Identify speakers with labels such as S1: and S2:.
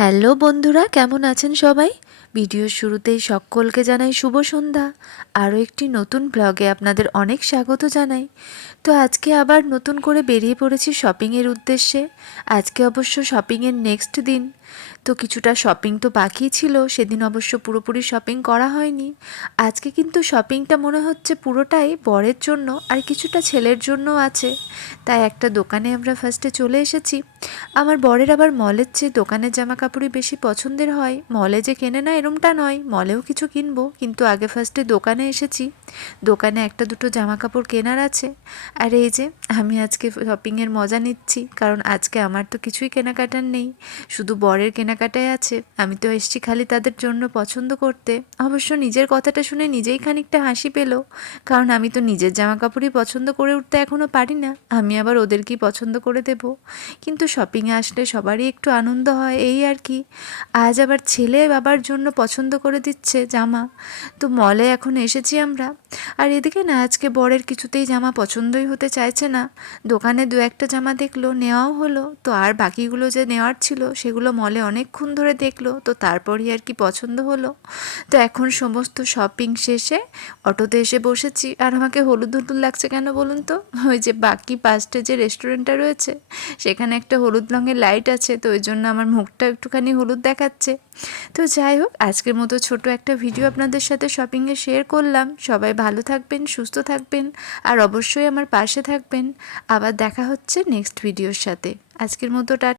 S1: Hello বন্ধুরা, কেমন আছেন সবাই? ভিডিওর শুরুতেই সকলকে জানাই শুভ সন্ধ্যা। আরও একটি নতুন ব্লগে আপনাদের অনেক স্বাগত জানাই। তো আজকে আবার নতুন করে বেরিয়ে পড়েছি শপিংয়ের উদ্দেশ্যে। আজকে অবশ্য শপিংয়ের নেক্সট দিন। তো কিছুটা শপিং তো বাকি ছিল, সেদিন অবশ্য পুরোপুরি শপিং করা হয়নি। আজকে কিন্তু শপিংটা মনে হচ্ছে পুরোটাই বরের জন্য আর কিছুটা ছেলের জন্যও আছে। তাই একটা দোকানে আমরা ফার্স্টে চলে এসেছি। আমার বরের আবার মলের চেয়ে দোকানের জামা কাপড়ই বেশি পছন্দের হয়। মলে যে কেনে না এরমটা নয়, মলেও কিছু কিনবো। কিন্তু আগে ফার্স্টে দোকানে এসেছি। দোকানে একটা দুটো জামা কাপড় কেনার আছে। আর এই যে, আমি আজকে শপিংয়ের মজা নিচ্ছি, কারণ আজকে আমার তো কিছুই কেনাকাটার নেই। শুধু বরের কেনাকাটাই আছে। আমি তো এসেছি খালি তাদের জন্য পছন্দ করতে। অবশ্য নিজের কথাটা শুনে নিজেই খানিকটা হাসি পেল। কারণ আমি তো নিজের জামা কাপড়ই পছন্দ করে উঠতে এখনও পারি না। আমি আবার ওদেরকেই পছন্দ করে দেব? কিন্তু শপিংয়ে আসলে সবারই একটু আনন্দ হয়, এই আর কি। আজ আবার ছেলে বাবার জন্য পছন্দ করে দিচ্ছে জামা। তো মলে এখন এসেছি আমরা। আর এদিকে না, আজকে বরের কিছুতেই জামা পছন্দই হতে চাইছে না। দোকানে দু একটা জামা দেখল, নেওয়াও হলো। তো আর বাকিগুলো যে নেওয়ার ছিল, সেগুলো মলে অনেকক্ষণ ধরে দেখল। তো তারপরই আর কি পছন্দ হলো। তো এখন সমস্ত শপিং শেষে অটোতে এসে বসেছি। আর আমাকে হলুদ হলুদ লাগছে কেন বলুন তো? ওই যে বাকি পাঁচটা যে রেস্টুরেন্টটা রয়েছে, সেখানে একটা হলুদ রঙের লাইট আছে। তো ওই জন্য আমার মুখটা একটুখানি হলুদ দেখাচ্ছে। তো যাই হোক, আজকের মতো ছোট একটা ভিডিও আপনাদের সাথে শপিংয়ে শেয়ার করলাম। সবাই ভালো থাকবেন, সুস্থ থাকবেন আর অবশ্যই আমার পাশে থাকবেন। আবার দেখা হচ্ছে নেক্সট ভিডিওর সাথে। আজকের মতো টা